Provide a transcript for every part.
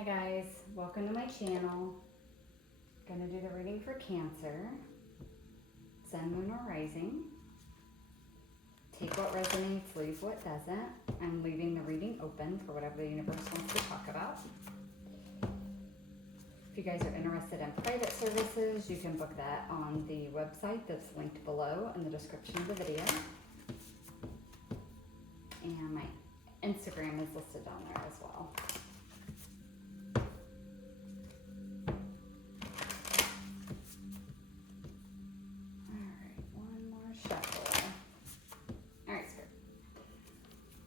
Hi guys, welcome to my channel. Gonna do the reading for Cancer, Sun, Moon, or Rising. Take what resonates, leave what doesn't. I'm leaving the reading open for whatever the universe wants to talk about. If you guys are interested in private services, you can book that on the website that's linked below in the description of the video. And my Instagram is listed down there as well.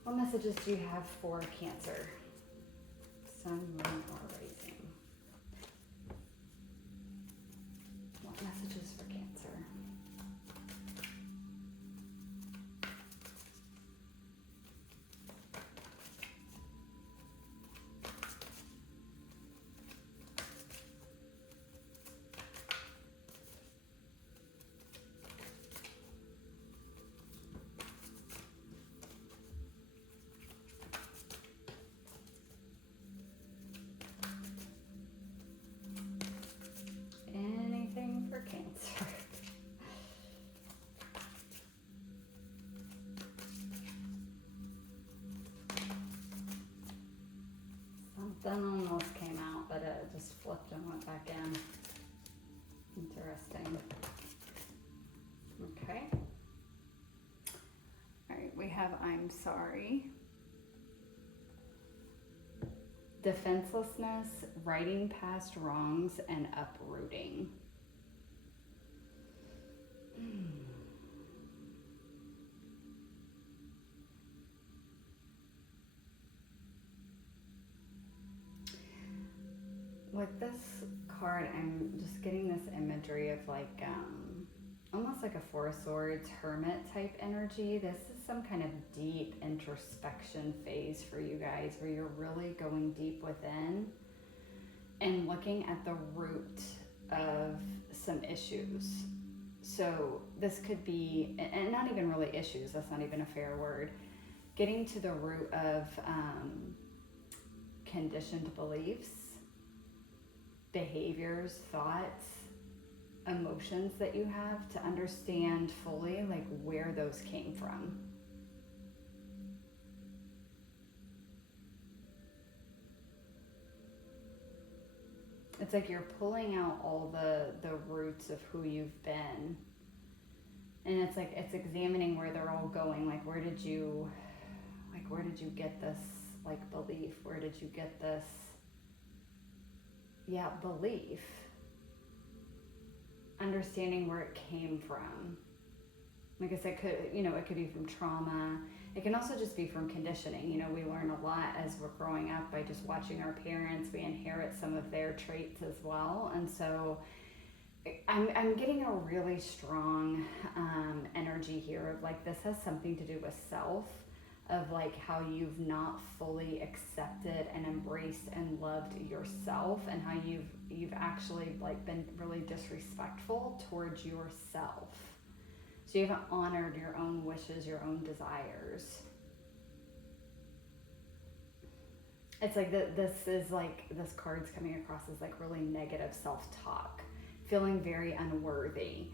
What messages do you have for Cancer? Sun, Moon, or Rising? What messages for Cancer? Anything for Cancer? Something almost came out, but it just flipped and went back in. Interesting. Okay. All right, we have I'm sorry. Defenselessness, righting past wrongs, and uprooting. With this card, I'm just getting this imagery of like, almost like a Four of Swords hermit type energy. This is some kind of deep introspection phase for you guys where you're really going deep within and looking at the root of some issues. So this could be, and not even really issues, that's not even a fair word, getting to the root of conditioned beliefs, behaviors, thoughts, emotions that you have, to understand fully like where those came from. It's like you're pulling out all the roots of who you've been. And it's like, it's examining where they're all going. Like, where did you get this, like, belief? Where did you get this, belief? Understanding where it came from. Like I said, it could be from trauma. It can also just be from conditioning. You know, we learn a lot as we're growing up by just watching our parents. We inherit some of their traits as well. And so I'm getting a really strong energy here of like, this has something to do with self, of like how you've not fully accepted and embraced and loved yourself, and how you've actually like been really disrespectful towards yourself. So you haven't honored your own wishes, your own desires. It's like this card's coming across as like really negative self-talk, feeling very unworthy.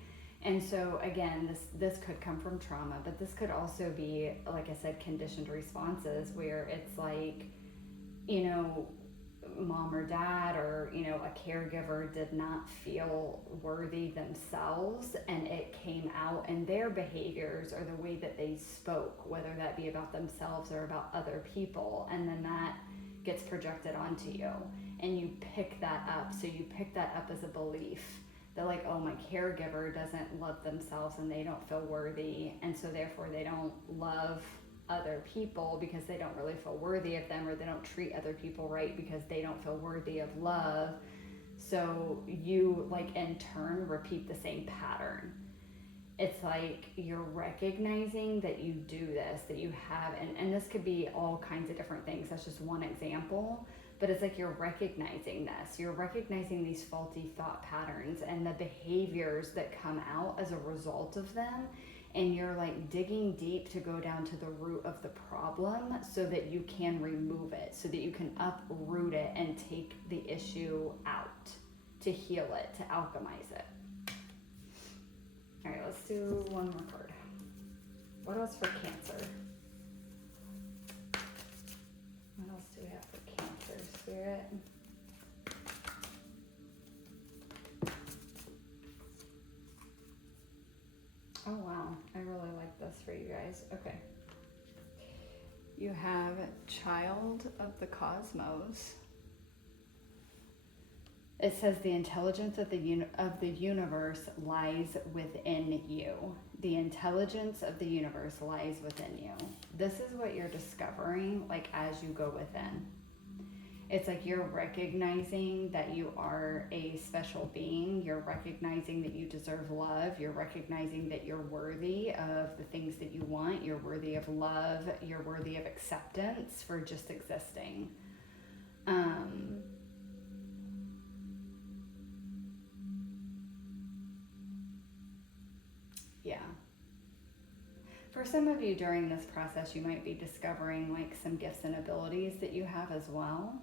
And so again, this could come from trauma, but this could also be, like I said, conditioned responses where it's like, you know, mom or dad or, you know, a caregiver did not feel worthy themselves, and it came out in their behaviors or the way that they spoke, whether that be about themselves or about other people, and then that gets projected onto you and you pick that up. So you pick that up as a belief. They're like, oh, my caregiver doesn't love themselves and they don't feel worthy, and so therefore they don't love other people because they don't really feel worthy of them, or they don't treat other people right because they don't feel worthy of love. So you like in turn repeat the same pattern. It's like you're recognizing that you do this, that you have, and this could be all kinds of different things. That's just one example. But it's like you're recognizing this. You're recognizing these faulty thought patterns and the behaviors that come out as a result of them. and you're like digging deep to go down to the root of the problem so that you can remove it, so that you can uproot it and take the issue out, to heal it, to alchemize it. All right, let's do one more card. What else for Cancer? What else do we have for Cancer, Spirit? Oh wow, I really like this for you guys. Okay. You have Child of the Cosmos. It says the intelligence of the universe lies within you. The intelligence of the universe lies within you. This is what you're discovering, like, as you go within. It's like you're recognizing that you are a special being. You're recognizing that you deserve love. You're recognizing that you're worthy of the things that you want. You're worthy of love. You're worthy of acceptance for just existing. Yeah. For some of you during this process, you might be discovering like some gifts and abilities that you have as well.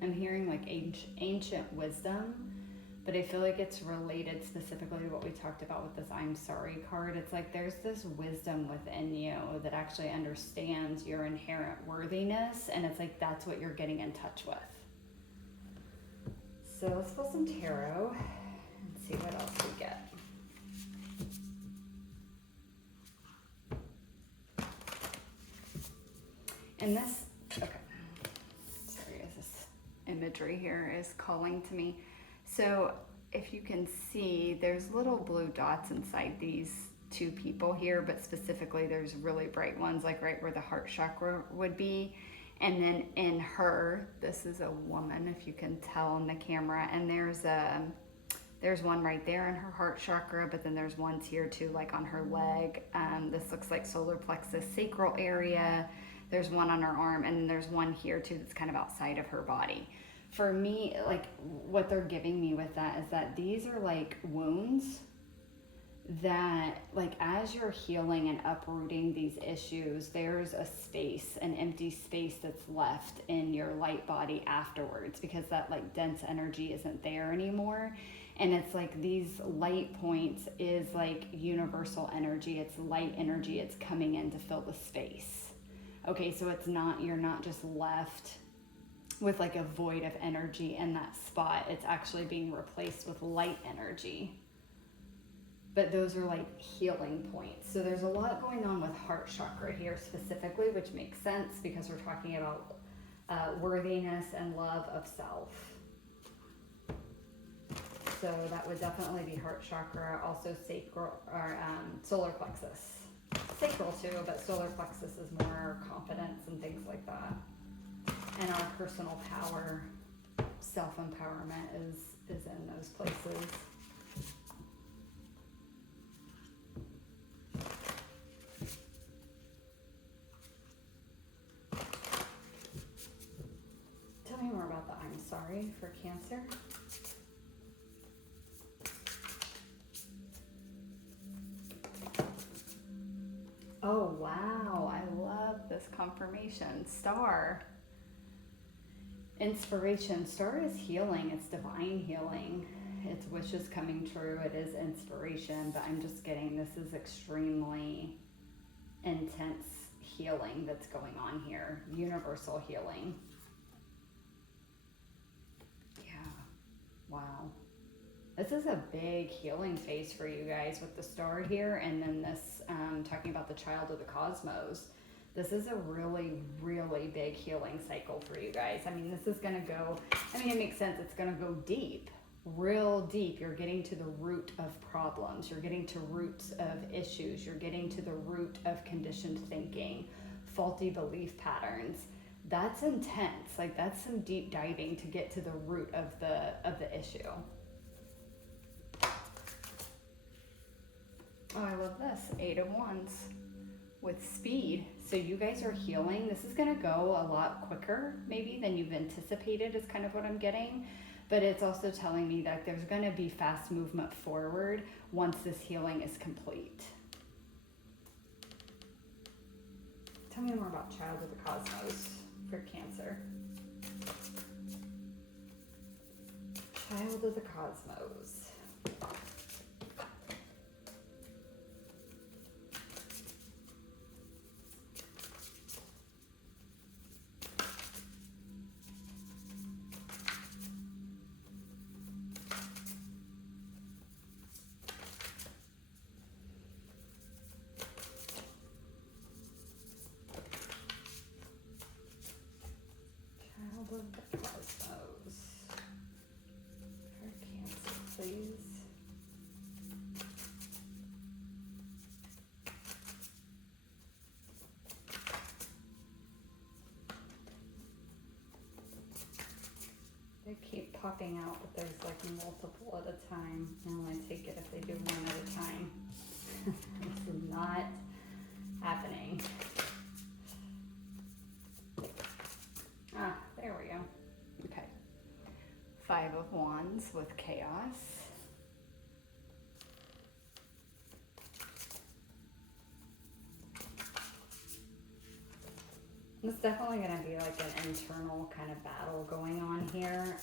I'm hearing like ancient wisdom, but I feel like it's related specifically to what we talked about with this I'm sorry card. It's like there's this wisdom within you that actually understands your inherent worthiness, and it's like that's what you're getting in touch with. So let's pull some tarot and see what else we get. And this, okay, sorry, this imagery here is calling to me. So if you can see, there's little blue dots inside these two people here, but specifically there's really bright ones, like right where the heart chakra would be. And then in her, this is a woman, if you can tell on the camera, and there's one right there in her heart chakra, but then there's ones here too, like on her leg. This looks like solar plexus, sacral area. There's one on her arm, and then there's one here too that's kind of outside of her body. For me, like what they're giving me with that is that these are like wounds that, like, as you're healing and uprooting these issues, there's a space, an empty space that's left in your light body afterwards, because that like dense energy isn't there anymore. And it's like these light points is like universal energy. It's light energy. It's coming in to fill the space. Okay, so it's not, you're not just left with like a void of energy in that spot. It's actually being replaced with light energy. But those are like healing points. So there's a lot going on with heart chakra here specifically, which makes sense because we're talking about worthiness and love of self. So that would definitely be heart chakra, also sacral or solar plexus. Sacral too, but solar plexus is more confidence and things like that. And our personal power, self-empowerment is in those places. Tell me more about the I'm sorry for Cancer. Oh wow, I love this confirmation. Star. Inspiration. Star is healing. It's divine healing. It's wishes coming true. It is inspiration, but I'm just getting this is extremely intense healing that's going on here. Universal healing. Yeah. Wow. This is a big healing phase for you guys with the star here, and then this talking about the child of the cosmos. This is a really, really big healing cycle for you guys. I mean, this is going to go, I mean, it makes sense. It's going to go deep, real deep. You're getting to the root of problems. You're getting to roots of issues. You're getting to the root of conditioned thinking, faulty belief patterns. That's intense. Like, that's some deep diving to get to the root of the issue. Oh, I love this. 8 of Wands with speed. So you guys are healing. This is going to go a lot quicker maybe than you've anticipated is kind of what I'm getting. But it's also telling me that there's going to be fast movement forward once this healing is complete. Tell me more about Child of the Cosmos for Cancer. Child of the Cosmos. Child of the Cosmos. For Cancer, please. They keep popping out, but there's like multiple at a time. I only take it if they do one at a time. This is not happening. Ah, there we go. Okay. 5 of Wands with Chaos. It's definitely going to be like an internal kind of battle going on here,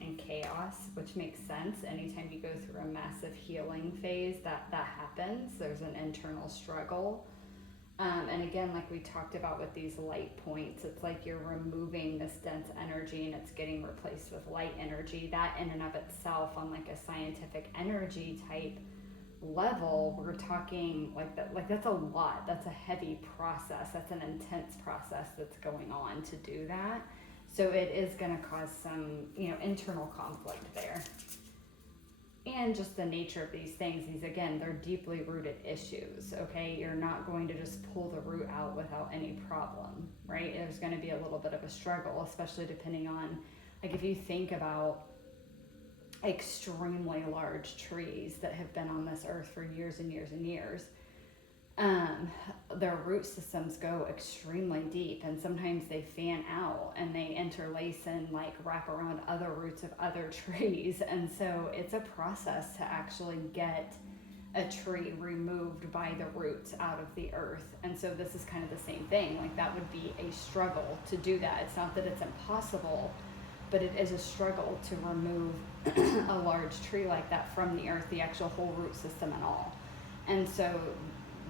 and chaos, which makes sense. Anytime you go through a massive healing phase, that happens. There's an internal struggle. And again, like we talked about with these light points, it's like you're removing this dense energy and it's getting replaced with light energy. That in and of itself, on like a scientific energy type level, we're talking like that, like that's a lot. That's a heavy process. That's an intense process that's going on to do that. So it is going to cause some, internal conflict there. And just the nature of these things, again, they're deeply rooted issues, okay? You're not going to just pull the root out without any problem, right? There's going to be a little bit of a struggle, especially depending on, like if you think about extremely large trees that have been on this earth for years and years and years, their root systems go extremely deep, and sometimes they fan out and they interlace and like wrap around other roots of other trees. And so it's a process to actually get a tree removed by the roots out of the earth. And so this is kind of the same thing. Like that would be a struggle to do that. It's not that it's impossible, but it is a struggle to remove a large tree like that from the earth, the actual whole root system and all. And so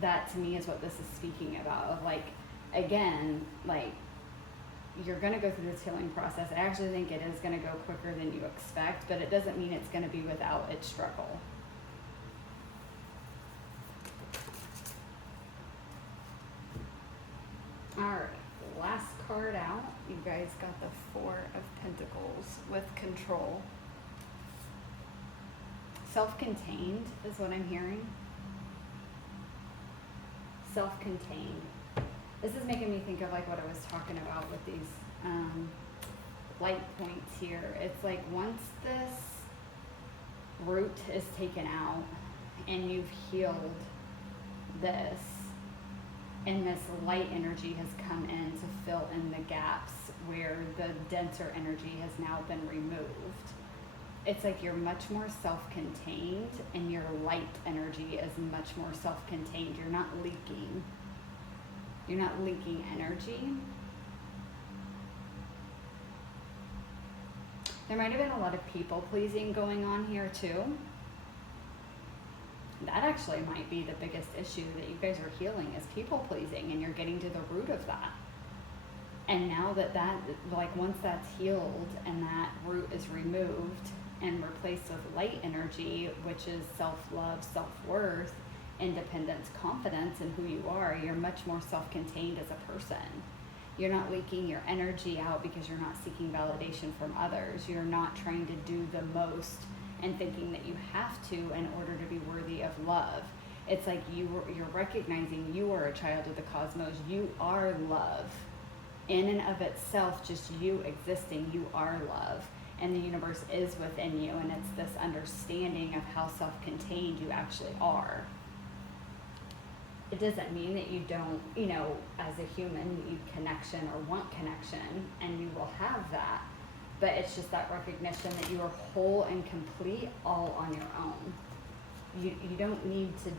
that to me is what this is speaking about, of like, again, like you're going to go through this healing process. I actually think it is going to go quicker than you expect, but it doesn't mean it's going to be without its struggle. All right, last card out. You guys got the 4 of Pentacles with Control. Self-contained is what I'm hearing. Self-contained. This is making me think of like what I was talking about with these light points here. It's like once this root is taken out and you've healed this, and this light energy has come in to fill in the gaps where the denser energy has now been removed. It's like you're much more self-contained, and your light energy is much more self-contained. You're not leaking. You're not leaking energy. There might have been a lot of people pleasing going on here too. That actually might be the biggest issue that you guys are healing, is people pleasing, and you're getting to the root of that. And now that like once that's healed and that root is removed and replaced with light energy, which is self-love, self-worth, independence, confidence in who you are, you're much more self-contained as a person. You're not leaking your energy out because you're not seeking validation from others. You're not trying to do the most and thinking that you have to in order to be worthy of love. It's like you're recognizing you are a child of the cosmos. You are love. In and of itself, just you existing, you are love. And the universe is within you, and it's this understanding of how self-contained you actually are. It doesn't mean that you don't, as a human, need connection or want connection, and you will have that. but it's just that recognition that you are whole and complete all on your own. You don't need to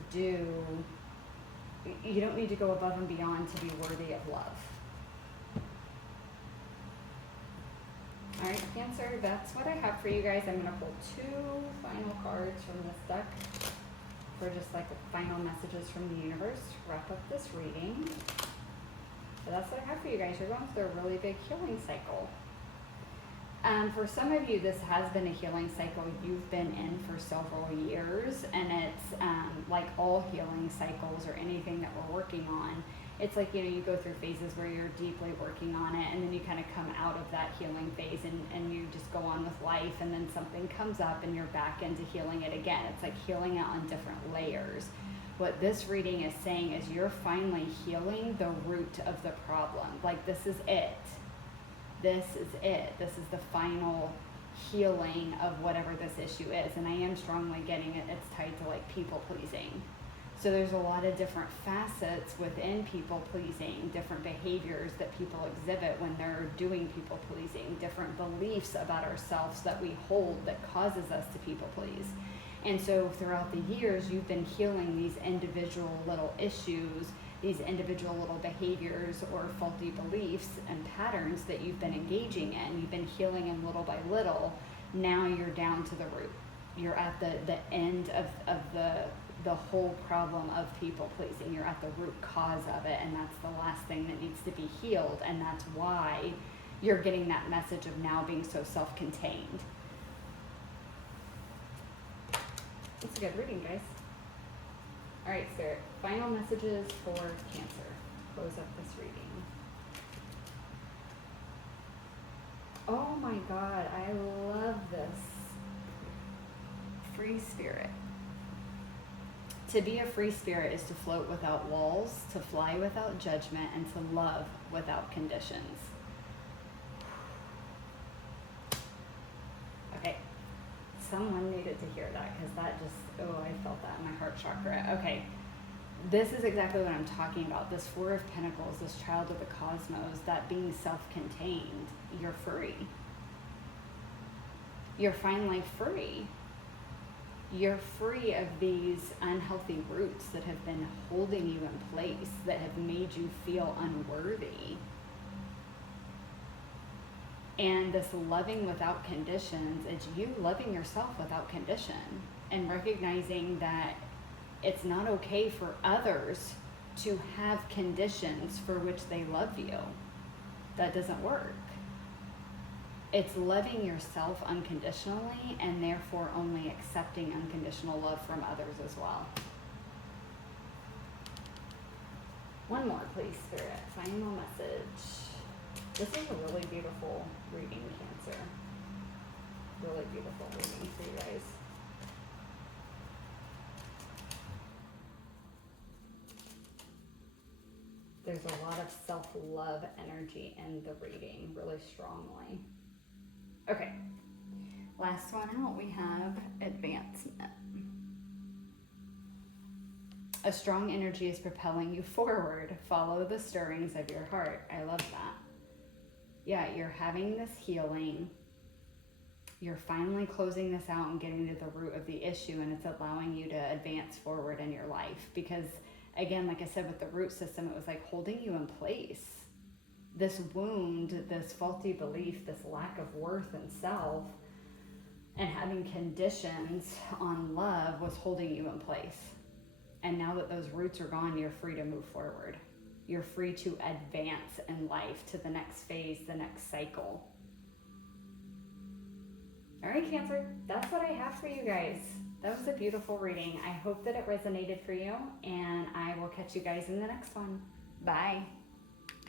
go above and beyond to be worthy of love. All right, Cancer, that's what I have for you guys. I'm going to pull 2 final cards from this deck for just like the final messages from the universe to wrap up this reading. So that's what I have for you guys. You're going through a really big healing cycle. For some of you, this has been a healing cycle you've been in for several years, and it's like all healing cycles or anything that we're working on. It's like, you know, you go through phases where you're deeply working on it, and then you kind of come out of that healing phase and you just go on with life, and then something comes up and you're back into healing it again. It's like healing it on different layers. What this reading is saying is you're finally healing the root of the problem. Like, this is it. This is it. This is the final healing of whatever this issue is. And I am strongly getting it. It's tied to like people pleasing. So there's a lot of different facets within people pleasing, different behaviors that people exhibit when they're doing people pleasing, different beliefs about ourselves that we hold that causes us to people please. And so throughout the years, you've been healing these individual little issues, these individual little behaviors or faulty beliefs and patterns that you've been engaging in. You've been healing them little by little. Now you're down to the root. You're at the end of the whole problem of people pleasing. You're at the root cause of it, and that's the last thing that needs to be healed. And that's why you're getting that message of now being so self-contained. It's a good reading, guys. All right, Spirit, final messages for Cancer. Close up this reading. Oh my God, I love this. Free spirit. To be a free spirit is to float without walls, to fly without judgment, and to love without conditions. Okay. Someone needed to hear that, because that just, I felt that in my heart chakra. Okay, this is exactly what I'm talking about. This Four of Pentacles, this child of the cosmos, that being self-contained, you're free. You're finally free. You're free of these unhealthy roots that have been holding you in place, that have made you feel unworthy. And this loving without conditions, it's you loving yourself without condition and recognizing that it's not okay for others to have conditions for which they love you. That doesn't work. It's loving yourself unconditionally and therefore only accepting unconditional love from others as well. One more, please, Spirit. Final message. This is a really beautiful reading, Cancer. Really beautiful reading for you guys. There's a lot of self-love energy in the reading, really strongly. Okay, last one out, we have advancement. A strong energy is propelling you forward. Follow the stirrings of your heart. I love that. Yeah, you're having this healing. You're finally closing this out and getting to the root of the issue, and it's allowing you to advance forward in your life. Because, again, like I said, with the root system, it was like holding you in place. This wound, this faulty belief, this lack of worth and self, and having conditions on love was holding you in place. And now that those roots are gone, you're free to move forward. You're free to advance in life to the next phase, the next cycle. All right, Cancer, that's what I have for you guys. That was a beautiful reading. I hope that it resonated for you, and I will catch you guys in the next one. Bye.